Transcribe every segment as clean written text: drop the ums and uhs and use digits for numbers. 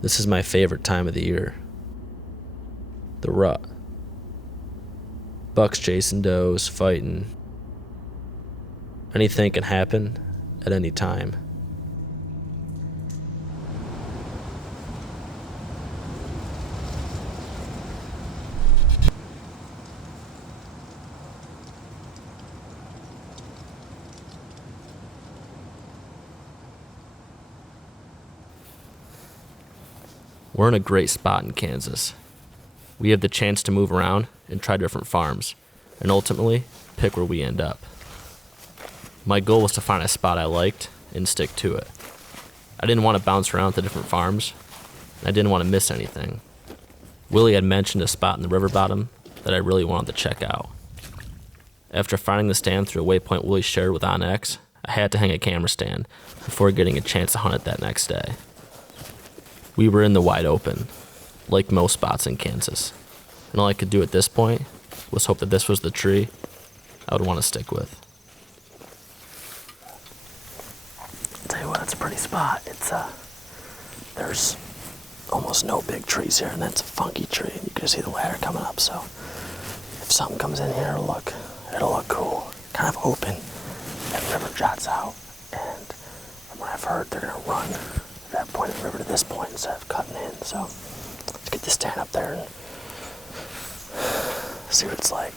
This is my favorite time of the year. The rut. Bucks chasing does, fighting. Anything can happen at any time. We're in a great spot in Kansas. We have the chance to move around and try different farms, and ultimately pick where we end up. My goal was to find a spot I liked and stick to it. I didn't want to bounce around to different farms. I didn't want to miss anything. Willie had mentioned a spot in the river bottom that I really wanted to check out. After finding the stand through a waypoint Willie shared with OnX, I had to hang a camera stand before getting a chance to hunt it that next day. We were in the wide open, like most spots in Kansas, and all I could do at this point was hope that this was the tree I would want to stick with. I'll tell you what, it's a pretty spot. There's almost no big trees here, and that's a funky tree. You can see the ladder coming up, so if something comes in here, it'll look cool. Kind of open, that river jots out, and from what I've heard, they're gonna run that point of the river to this point instead of cutting in. So let's get this stand up there and see what it's like.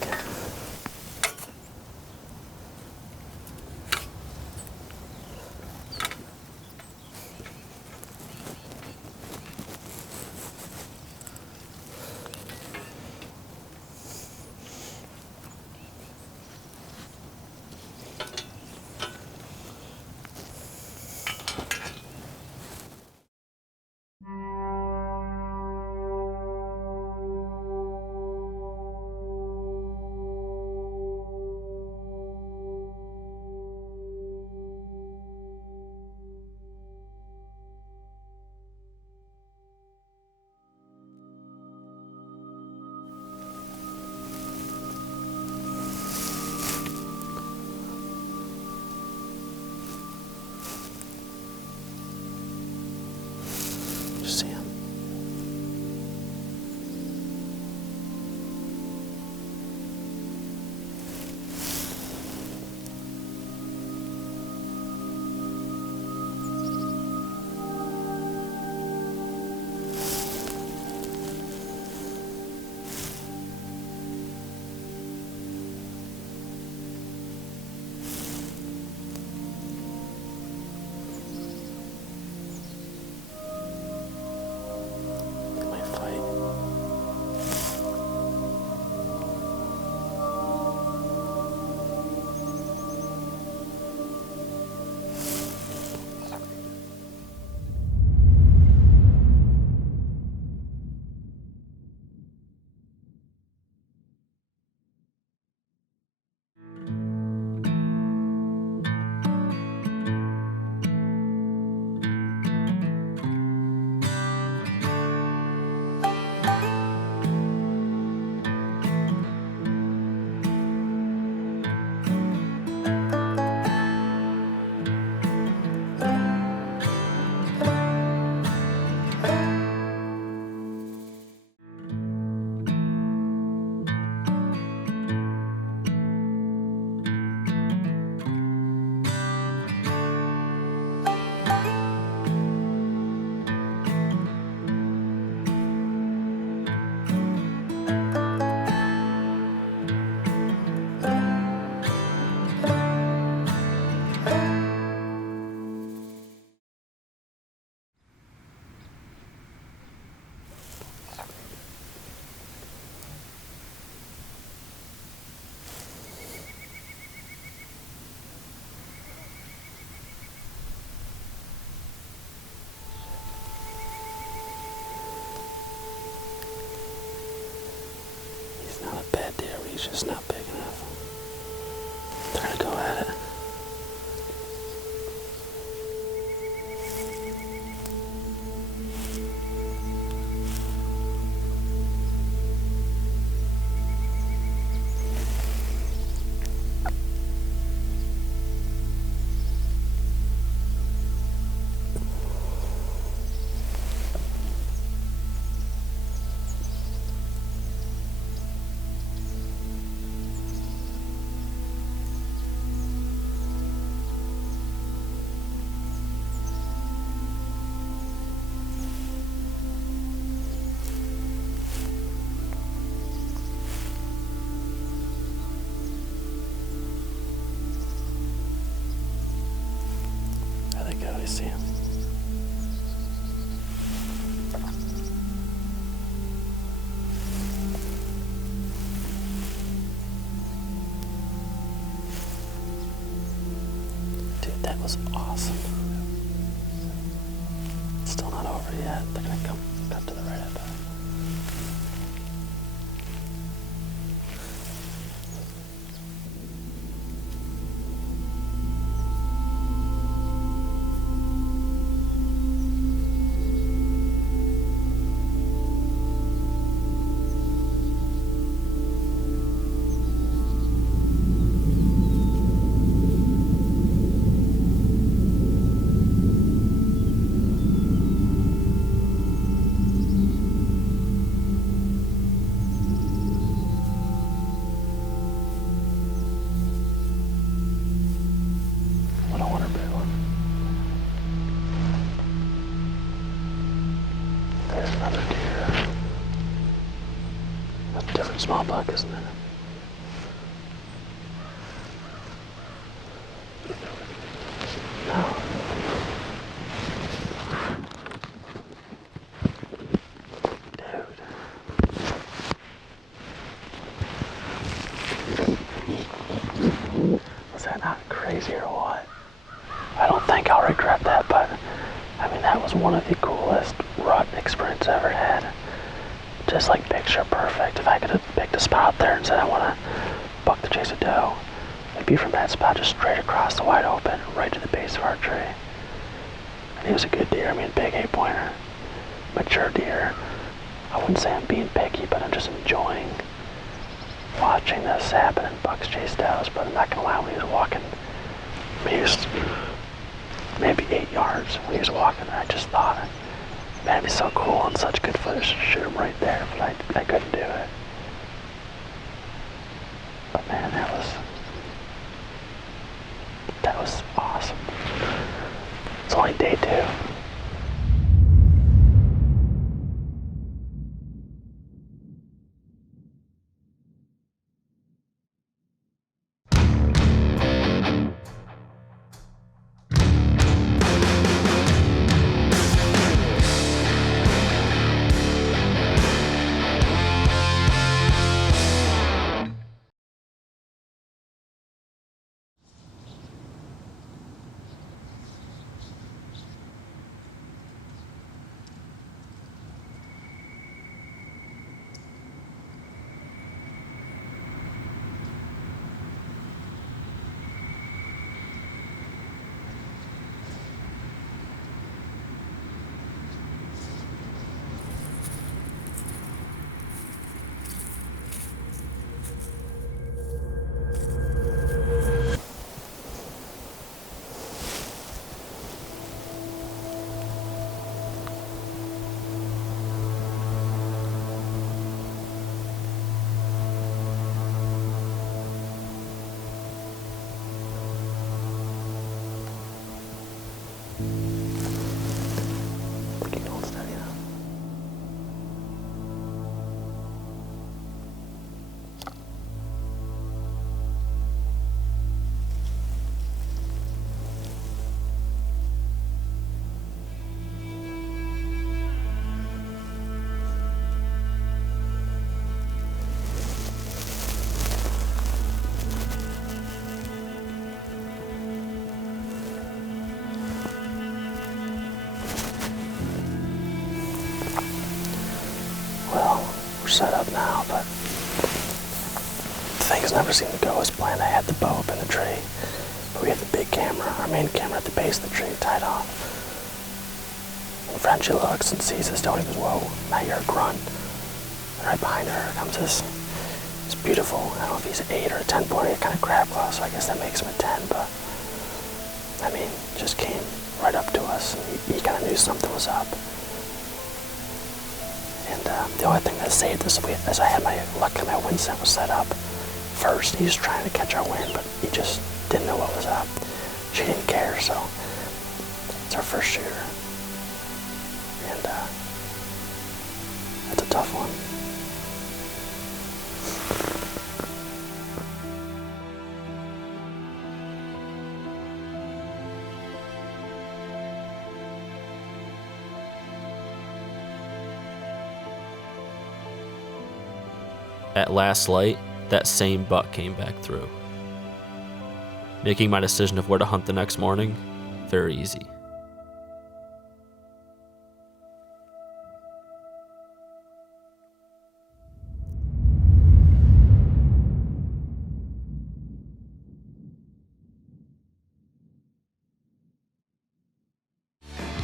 See him. He's just not big enough. They're gonna go at it. really see him. Dude, that was awesome. It's still not over yet. They're gonna come to the right of it. There's another deer. That's a different small buck, isn't it? No. Dude. Was that not crazy or what? I don't think I'll regret that, but I mean, that was one of the coolest rut experiences I ever had. Just like picture perfect. If I could have picked a spot out there and said I want to buck to chase a doe, it'd be from that spot just straight across the wide open, right to the base of our tree. And he was a good deer. I mean, big 8-pointer, mature deer. I wouldn't say I'm being picky, but I'm just enjoying watching this happen in bucks chase does. But I'm not gonna lie, when he was walking, he was maybe 8 yards when he was walking, I just thought, man, it'd be so cool and such good footage to shoot him right there, but I couldn't do it. But man, that was awesome. It's only day 2. Set up now, but things never seem to go as planned. I had the bow up in the tree, but we had the big camera, our main camera at the base of the tree, tied off. And Frenchie looks and sees us. Tony goes, "Whoa, I hear a grunt." And right behind her comes this beautiful, I don't know if he's an 8 or a 10-pointer, kind of crab claw, so I guess that makes him a 10, but I mean, just came right up to us, and he kind of knew something was up. And the only thing that saved us is luckily my wind set was set up first. He was trying to catch our wind, but he just didn't know what was up. She didn't care, so it's our first shooter. And it's a tough one. At last light, that same buck came back through, making my decision of where to hunt the next morning very easy.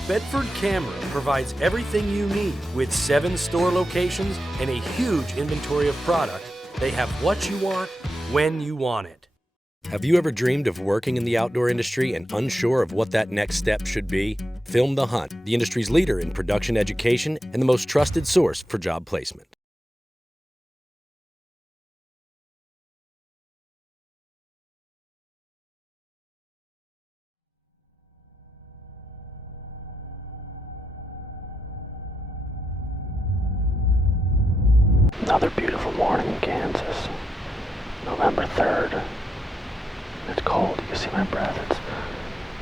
Bedford Camera provides everything you need with 7 store locations and a huge inventory of product. They have what you want, when you want it. Have you ever dreamed of working in the outdoor industry and unsure of what that next step should be? Film the Hunt, the industry's leader in production education and the most trusted source for job placement. Another beautiful morning in Kansas. November 3rd. It's cold. You can see my breath.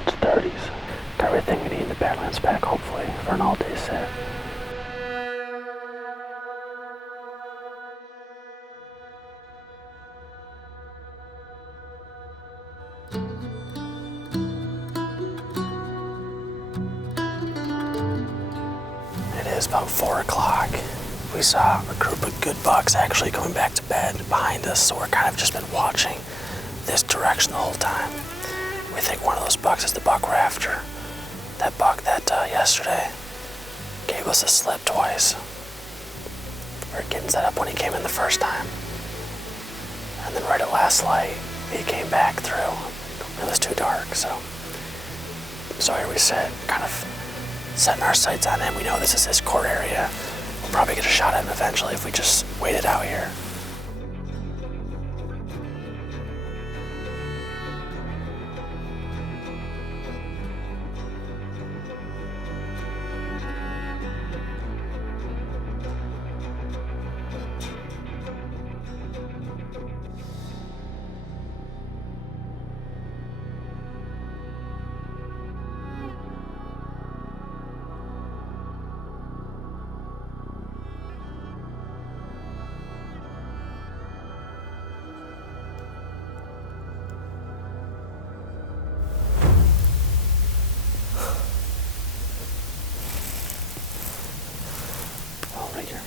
It's 30s. Got everything we need in the Badlands pack, hopefully, for an all-day set. It is about 4 o'clock. We saw a group of good bucks actually coming back to bed behind us, so we're kind of just been watching this direction the whole time. We think one of those bucks is the buck we're after. That buck that yesterday gave us a slip twice. We were getting set up when he came in the first time. And then right at last light, he came back through. It was too dark, so here we sit, kind of setting our sights on him. We know this is his core area. We'll probably get a shot at him eventually if we just wait it out here. Right there.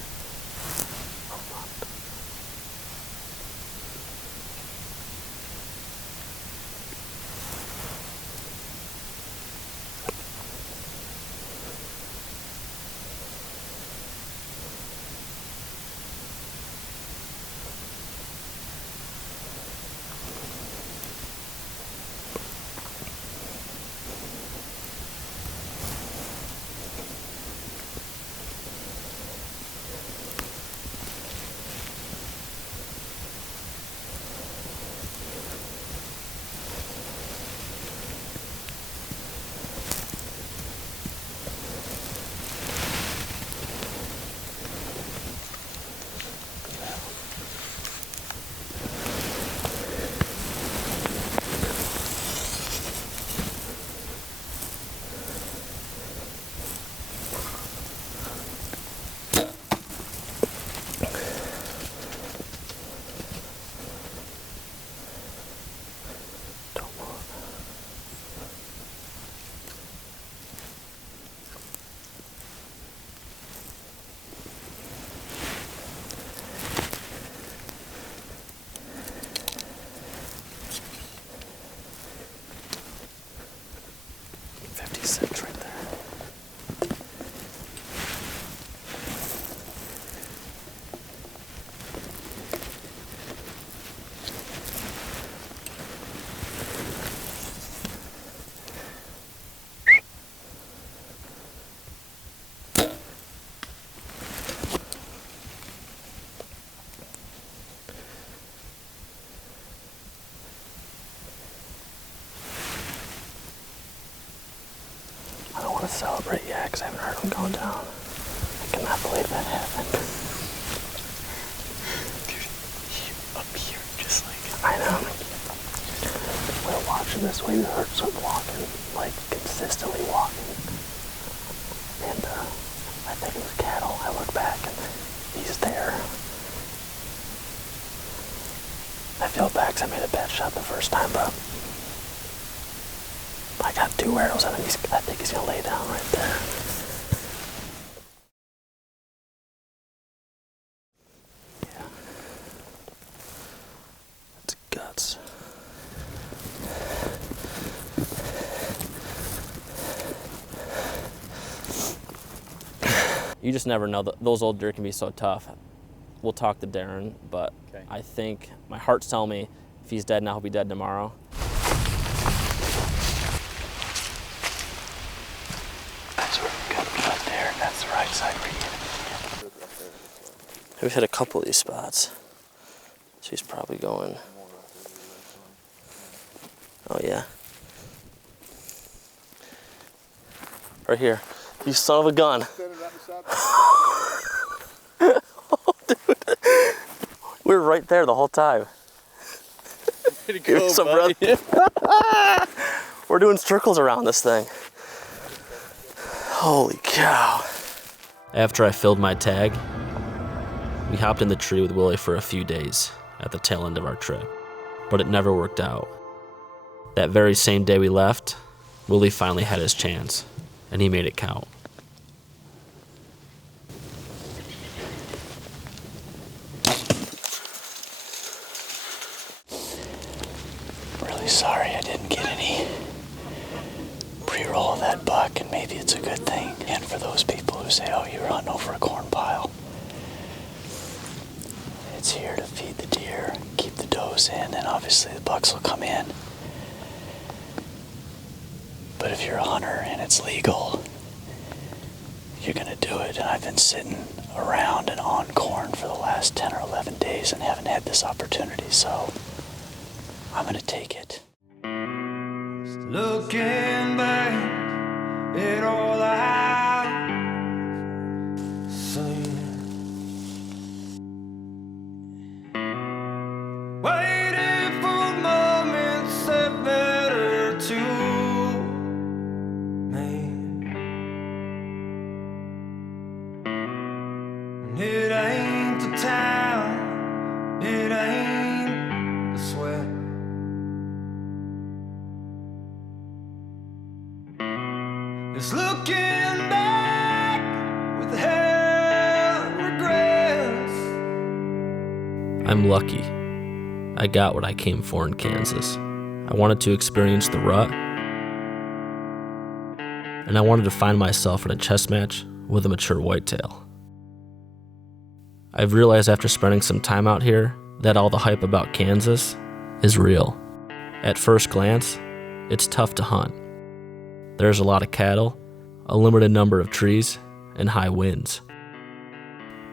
To celebrate yet because I haven't heard him going down. I cannot believe that happened. Dude, he up here just like... I know. We were watching this, we heard something walking, like consistently walking. And I think it was cattle. I look back and he's there. because I made a bad shot the first time, but I got 2 arrows in him. I think he's going to lay down right there. Yeah. That's guts. You just never know. Those old deer can be so tough. We'll talk to Darren, but Okay. I think my heart's telling me if he's dead now, he'll be dead tomorrow. That's where we got blood there, and that's the right side where you get it. We've hit a couple of these spots. So he's probably going. Oh, yeah. Right here. You son of a gun. Oh, dude. We were right there the whole time. Way to Give me some breath. We're doing circles around this thing. Holy cow. After I filled my tag, we hopped in the tree with Willie for a few days at the tail end of our trip, but it never worked out. That very same day we left, Willie finally had his chance, and he made it count. Really sorry I didn't get any pre-roll of that buck, and maybe it's a good thing. And for those people who say, oh, you were hunting over a corn pile, it's here to feed the deer, keep the does in, and obviously the bucks will come in. But if you're a hunter and it's legal, you're gonna do it. And I've been sitting around and on corn for the last 10 or 11 days and haven't had this opportunity, so I'm gonna take it. Looking back at all I've seen, waiting for moments that matter to me. It ain't the town, it ain't the sweat. It's looking back with hell regrets. I'm lucky. I got what I came for in Kansas. I wanted to experience the rut, and I wanted to find myself in a chess match with a mature whitetail. I've realized after spending some time out here that all the hype about Kansas is real. At first glance, it's tough to hunt. There's a lot of cattle, a limited number of trees, and high winds.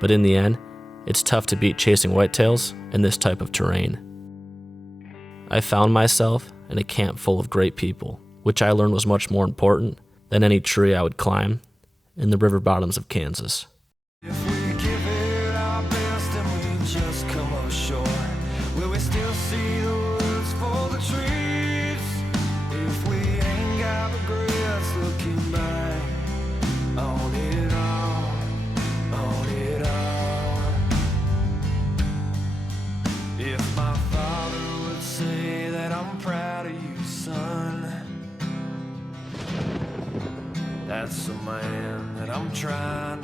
But in the end, it's tough to beat chasing whitetails in this type of terrain. I found myself in a camp full of great people, which I learned was much more important than any tree I would climb in the river bottoms of Kansas. If we give it our best and we just come ashore, will we still see the woods for the trees? If we ain't got regrets looking back on it all, on it all. If my father would say that I'm proud of you, son, that's the man that I'm trying